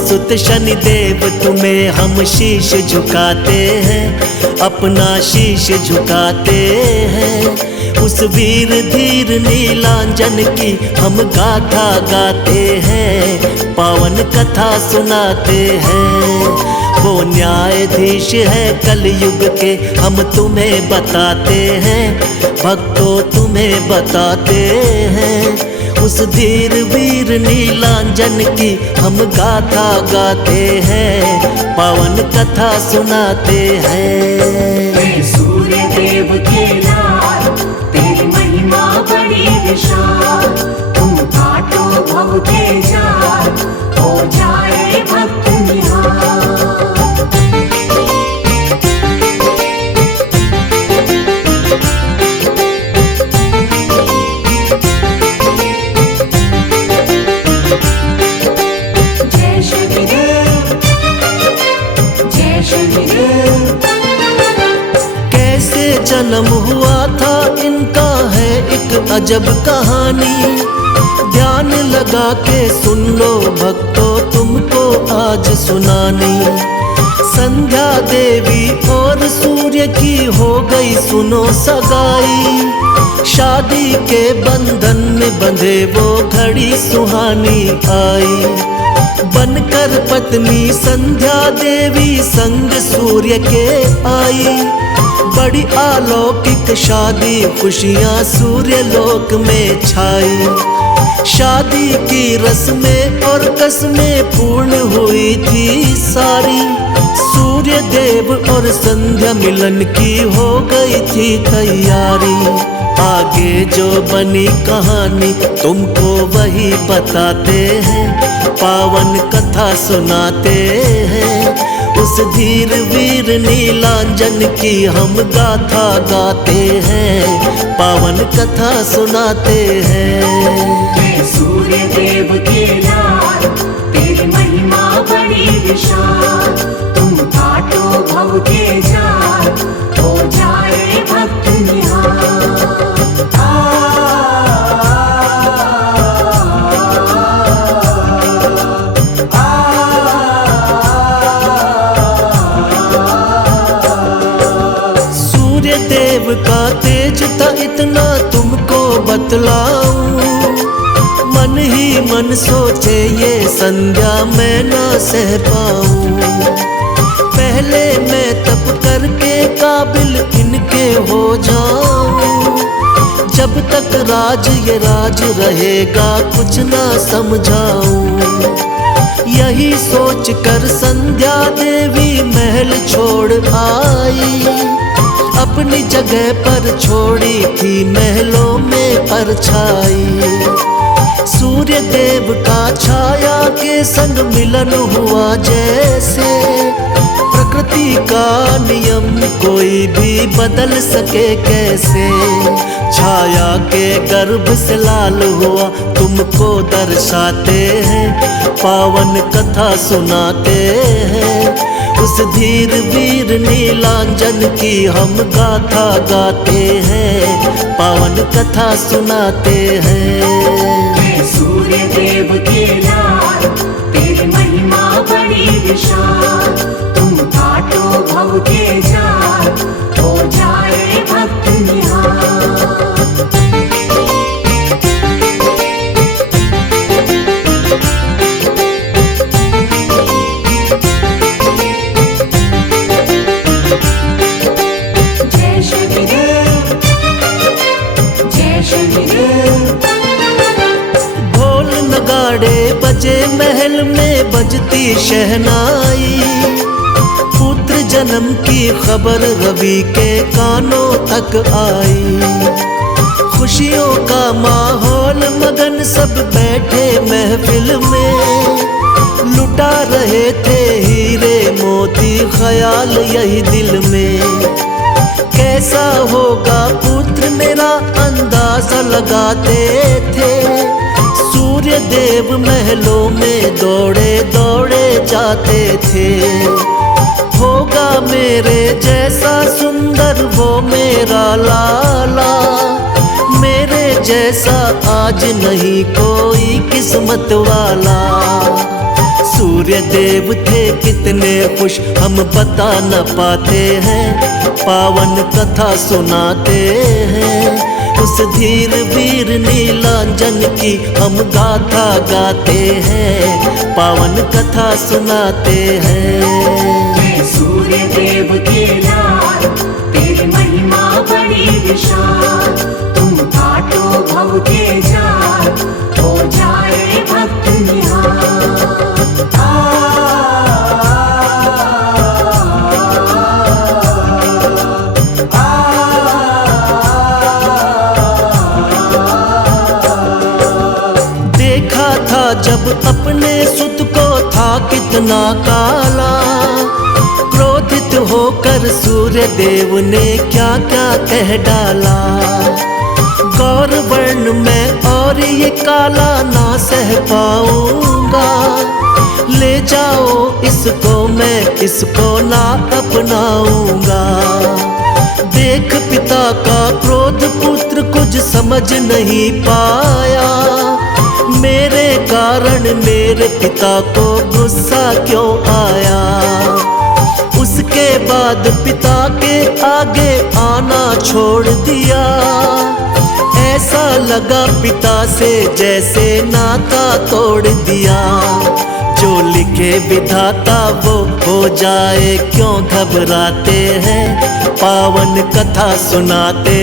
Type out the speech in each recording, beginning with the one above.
सुत शनिदेव तुम्हें हम शीश झुकाते हैं, अपना शीश झुकाते हैं। उस वीर धीर नीलांजन की हम गाथा गाते हैं, पावन कथा सुनाते हैं। वो न्यायाधीश है कलयुग के, हम तुम्हें बताते हैं, भक्तों तुम्हें बताते हैं। उस धीर वीर नीलांजन की हम गाथा गाते हैं, पावन कथा सुनाते हैं। सूर्य देव के लाल तेरी महिमा बड़ी विशाल, तुम काटो भव के जाल, हो जाए भक्त निहाल। जन्म हुआ था इनका है एक अजब कहानी, ध्यान लगा के सुन लो भक्तों तुमको आज सुनानी। संध्या देवी और सूर्य की हो गई सुनो सगाई, शादी के बंधन में बंधे वो घड़ी सुहानी आई। बनकर पत्नी संध्या देवी संग सूर्य के आई, बड़ी अलौकिक शादी खुशियां सूर्य लोक में छाई। शादी की रस्में और कसमें पूर्ण हुई थी सारी, सूर्य देव और संध्या मिलन की हो गई थी तैयारी। आगे जो बनी कहानी तुमको वही बताते हैं, पावन कथा सुनाते हैं। उस धीर वीर नीलांजन की हम गाथा गाते हैं, पावन कथा सुनाते हैं। सूर्य देव के लाल तेरी महिमा बड़ी विशाल, तुम काटो भव के जाल, हो जाए भक्त निहाल। देव का तेज था इतना तुमको बतलाऊं, मन ही मन सोचे ये संध्या मैं ना सह पाऊं। पहले मैं तप करके काबिल इनके हो जाऊं, जब तक राज ये राज रहेगा कुछ ना समझाऊं। यही सोच कर संध्या देवी महल छोड़ आई, अपनी जगह पर छोड़ी थी महलों में परछाई। सूर्य देव का छाया के संग मिलन हुआ जैसे, प्रकृति का नियम कोई भी बदल सके कैसे। छाया के गर्भ से लाल हुआ तुमको दर्शाते हैं, पावन कथा सुनाते हैं। उस धीर वीर नीलांजन की हम गाथा गाते हैं, पावन कथा सुनाते हैं। सूर्य देव के लाल तेरी महिमा बड़ी विशाल, तुम काटो भव के जाल, हो जाए भक्त निहाल। बजे महल में बजती शहनाई, पुत्र जन्म की खबर रवि के कानों तक आई। खुशियों का माहौल मगन सब बैठे महफिल में, लुटा रहे थे हीरे मोती ख्याल यही दिल में। कैसा होगा पुत्र मेरा अंदाजा लगाते थे, सूर्य देव महलों में दौड़े दौड़े जाते थे। होगा मेरे जैसा सुंदर वो मेरा लाला, मेरे जैसा आज नहीं कोई किस्मत वाला। सूर्य देव थे कितने खुश हम बता न पाते हैं, पावन कथा सुनाते हैं। उस धीर वीर नीलांजन की हम गाथा गाते हैं, पावन कथा सुनाते हैं। सूर्य देव के लाल तेरी महिमा बड़ी विशाल, तुम काटो भव के जाल, हो जाए भक्त निहाल। देखा था जब अपने सुत को था कितना काला, क्रोधित होकर सूर्य देव ने क्या क्या कह डाला। गौर वर्ण में और ये काला ना सह पाऊंगा, ले जाओ इसको मैं किसको ना अपनाऊंगा। देख पिता का क्रोध पुत्र कुछ समझ नहीं पाया, मेरे कारण मेरे पिता को गुस्सा क्यों आया। उसके बाद पिता के आगे आना छोड़ दिया, ऐसा लगा पिता से जैसे नाता तोड़ दिया। जो लिखे विधाता वो हो जाए क्यों घबराते हैं, पावन कथा सुनाते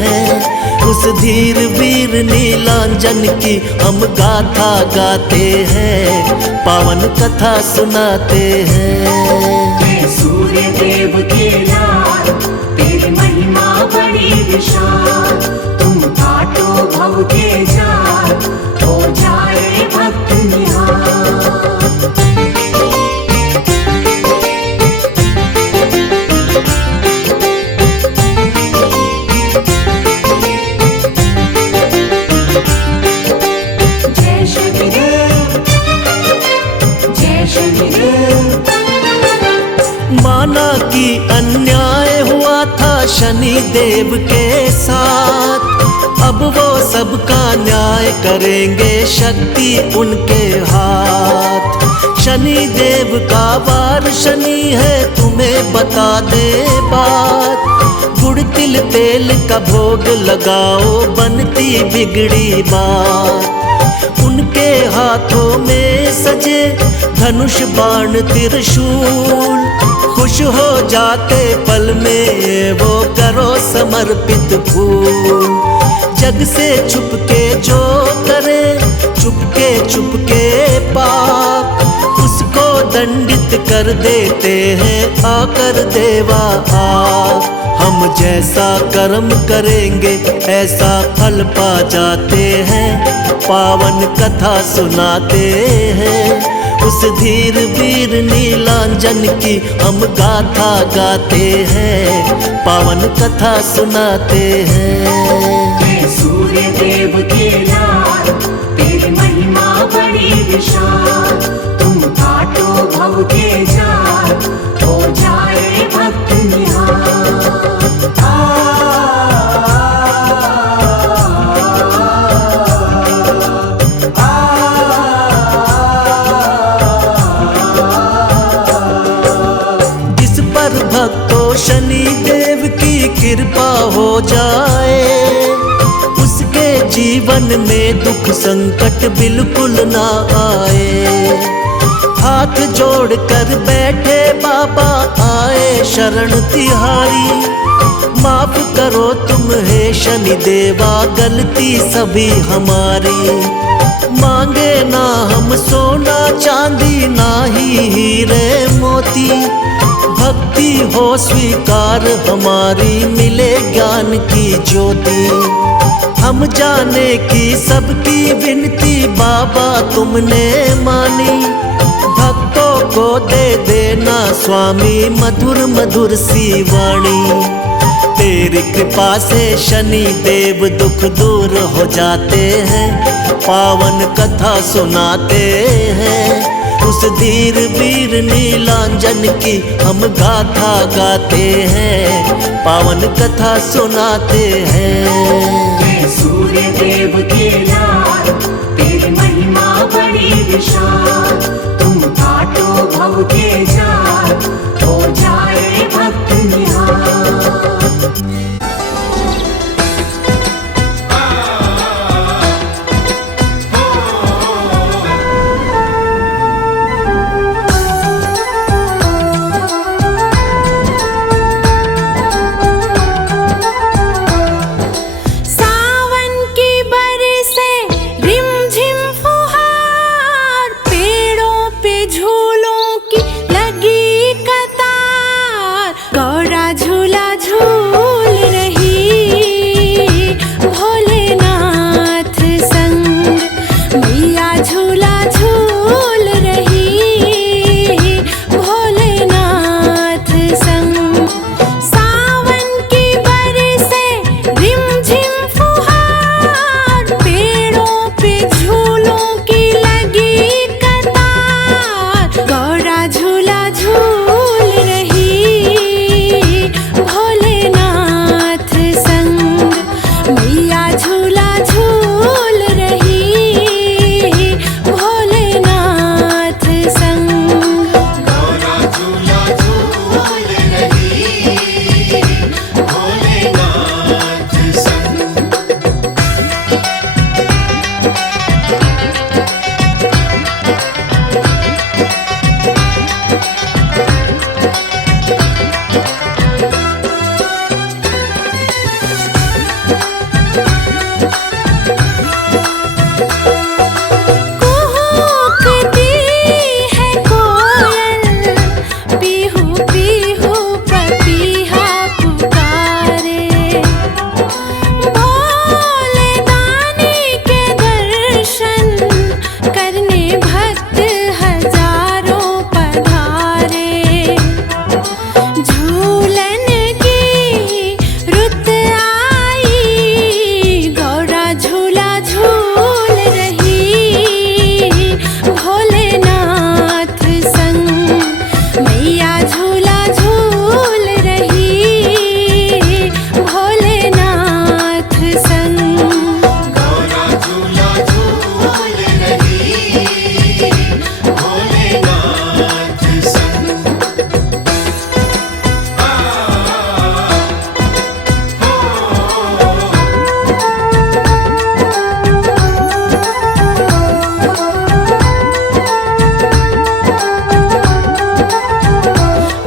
हैं। उस धीर वीर नीलांजन की हम गाथा गाते हैं, पावन कथा सुनाते हैं। सूर्य देव के लाल तेरी महिमा बड़ी विशाल, तुम काटो भव के जाल, हो जाए भक्त निहाल। जय शनिदेव, जय शनिदेव। माना कि अन्याय हुआ था शनि देव के साथ, अब वो सबका न्याय करेंगे, शक्ति उनके हाथ। शनि देव का वार शनि है तुम्हें बता दे बात, गुड़ तिल तेल का भोग लगाओ बनती बिगड़ी बात। उनके हाथों में सजे धनुष बाण त्रिशूल, खुश हो जाते पल में वो करो समर्पित फूल। जग से छुपके जो करे चुपके पाप, उसको दंडित कर देते हैं आकर देवा आप। हम जैसा कर्म करेंगे ऐसा फल पा जाते हैं, पावन कथा सुनाते हैं। उस धीर वीर नीलांजन की हम गाथा गाते हैं, पावन कथा सुनाते हैं। सूर्य देव के लाल तेरी महिमा बड़ी विशाल, तुम काटो भव के जाल, हो जाए भक्त निहाल। जिस पर भक्तों शनि देव की कृपा हो जाए, उसके जीवन में दुख संकट बिल्कुल ना आए। हाथ जोड़कर बैठे बाबा आए शरण तिहारी, माफ करो तुम हे शनि देवा गलती सभी हमारी। मांगे ना हम सोना चांदी ना ही हीरे मोती, भक्ति हो स्वीकार हमारी मिले ज्ञान की ज्योति। हम जाने की सबकी विनती बाबा तुमने मानी, भक्तों को दे देना स्वामी मधुर मधुर सी वाणी। तेरी कृपा से शनि देव दुख दूर हो जाते हैं, पावन कथा सुनाते हैं। उस धीर वीर नीलांजन की हम गाथा गाते हैं, पावन कथा सुनाते हैं। सूर्य देव के लाल तेरी महिमा बड़ी विशाल, तुम मैया झूला झूल रही भोलेनाथ संग। गौरा झूला झूल रही भोलेनाथ संग। कुहुकती है कोयल, पीहू पीहू पपीहा पुकारे। भोले दानी के दर्शन करने भक्त हजारों पधारे। झूलन की रुत आई, गौरा झूला झूल रही भोलेनाथ संग। मैया झूला झूल रही भोलेनाथ संग। गौरा झूला झूल रही भोलेनाथ संग।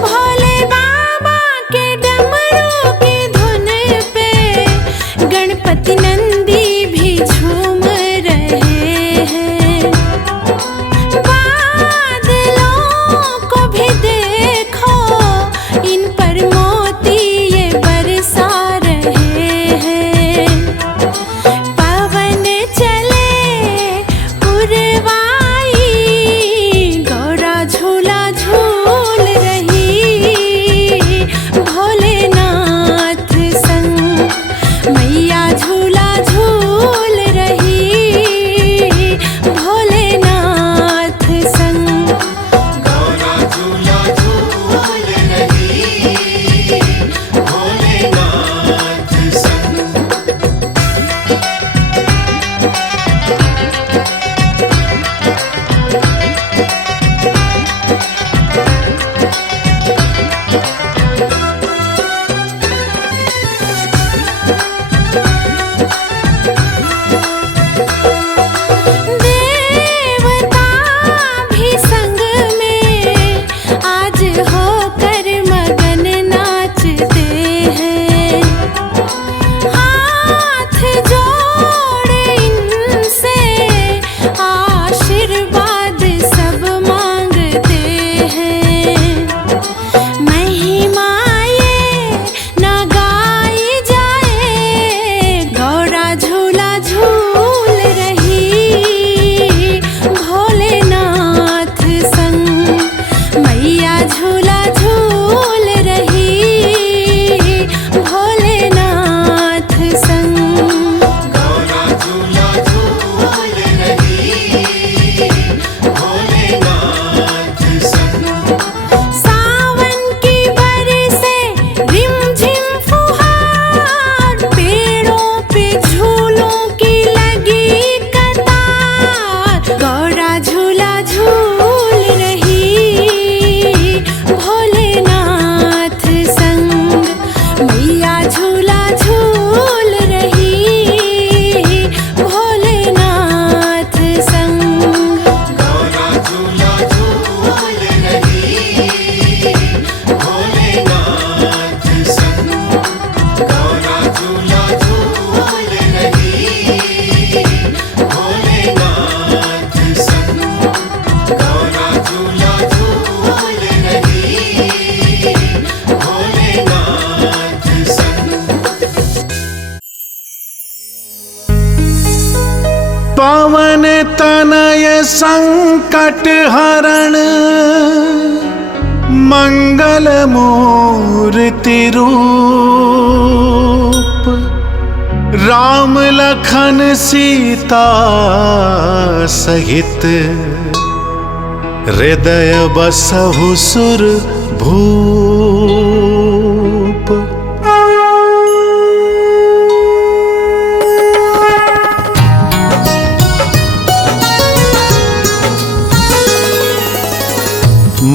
भोले बाबा के डमरू की धुन पे गणपति नंदी भी झूम रहे हैं। बादलों को भी देखो, इन पर मोती ये बरसा रहे हैं। पवन चले पुरवाई, गौरा झूला झूल रही भोलेनाथ संग। मैया झूला झूल रही भोलेनाथ संग। गौरा झूला झूल रही भोलेनाथ संग। देवता भी संग में आज होकर मगन नाचते हैं। हाथ जोड़ इनसे आशीर्वाद सब मांगते हैं। महिमा ये न गाई जाए, गौरा झूला झूल रही भोलेनाथ संग। मैया झूला झूल रही भोलेनाथ संग। गौरा झूला झूल रही भोलेनाथ संग। सावन की बरसे रिमझिम फुहार, पेड़ों पे झूलों की लगी कतार। गौरा झूला झूल रही भोलेनाथ संग। मैया झूला झूल रही भोलेनाथ संग। गौरा झूला झूल रही भोलेनाथ संग। गौरा झूला झूल रही भोलेनाथ संग। गौरा झूला झूल रही भोलेनाथ संग। पवन तनय संकट हरण मंगल मूर्ति रूप। राम लखन सीता सहित हृदय बसहु सुर भूप।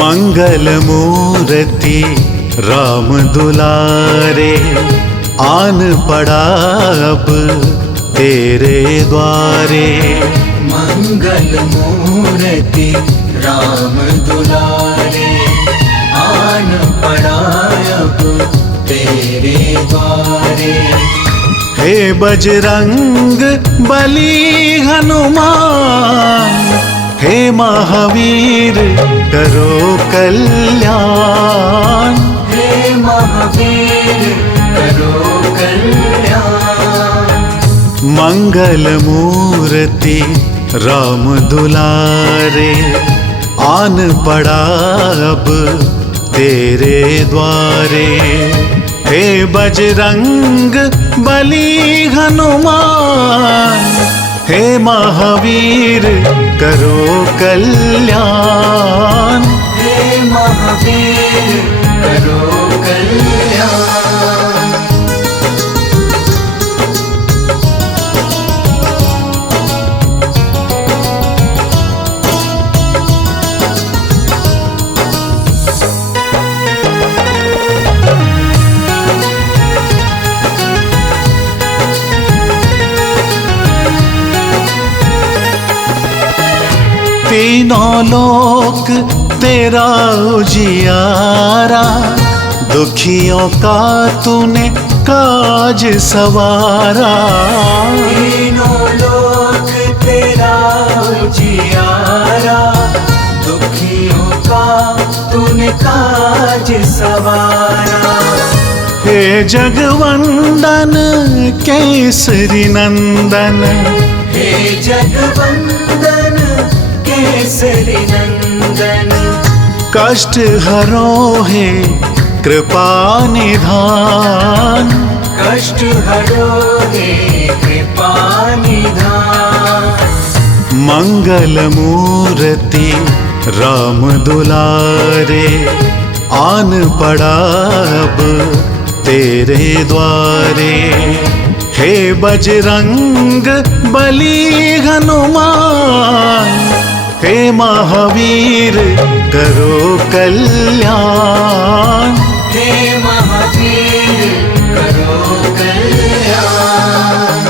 मंगल मूर्ति राम दुलारे, आन पड़ा अब तेरे द्वारे। मंगल मूर्ति राम दुलारे, आन पड़ा अब तेरे द्वारे। हे बजरंग बली हनुमान, हे महावीर करो कल्याण। हे महावीर करो कल्याण। मंगल मूर्ति राम दुलारे, आन पड़ा अब तेरे द्वारे। हे बजरंग बली हनुमान, हे महावीर करो कल्याण। हे महावीर करो कल्याण। तीनों लोक तेरा उजियारा, दुखियों का तूने काज सवारा। तीनों लोक तेरा उजियारा, दुखियों का तूने काज सवारा। हे जगवंदन केसरी नंदन, हे जगवंदन केसरी नंदन। कष्ट हरो हे कृपा निधान। कष्ट हरो हे कृपा निधान। मंगल मूर्ति राम दुलारे, आन पड़ा अब तेरे द्वारे। हे बजरंग बली हनुमान, हे महावीर करो कल्याण। हे महावीर करो कल्याण।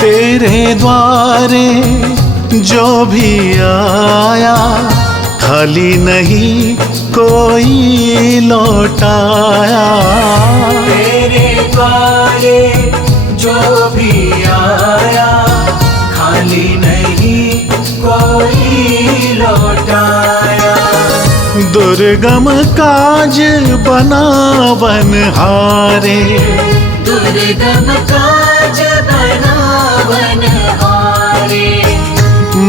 तेरे द्वारे जो भी आया, खाली नहीं कोई लौटाया। तेरे द्वारे जो भी आया, खाली नहीं कोई लौटाया। दुर्गम काज बनावन हारे, दुर्गम काज बनावन हारे।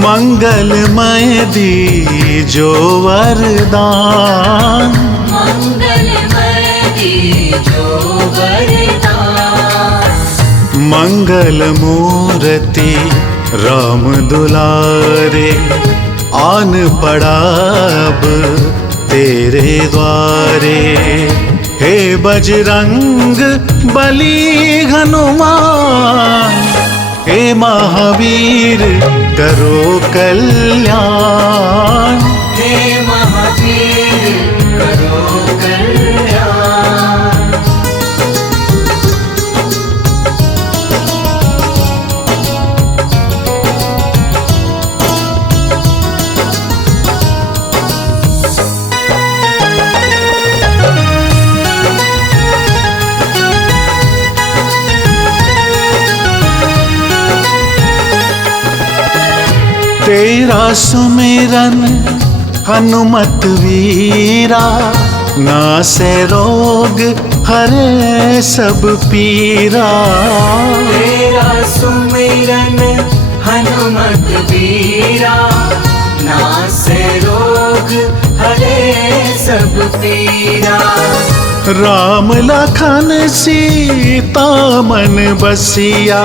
मंगलमय दीजो वरदान। मंगलमय दीजो वरदान। मंगल मूर्ति राम दुलारे, आन पड़ा अब तेरे द्वारे। हे बजरंग बली हनुमान, हे महावीर करो कल्याण। हे महावीर करो कल्याण। तेरा सुमिरन हनुमत वीरा, नासे रोग हरे सब पीरा। तेरा सुमिरन हनुमत वीरा, नासे रोग हरे सब पीरा। राम लखन सीता मन बसिया,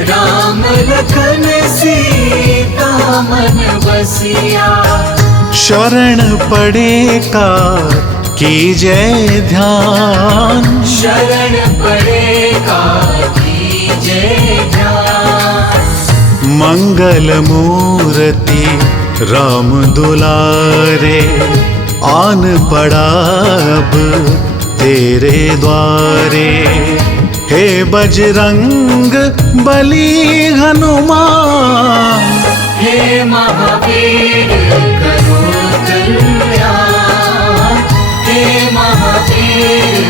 राम लखन सीता मन बसिया। शरण पड़े का कीजय ध्यान, शरण पड़े का कीजय ध्यान। मंगल मूर्ति राम दुलारे, आन पड़ा अब तेरे द्वारे। हे बजरंग बली हनुमान, हे महावीर करो कल्याण, हे महावीर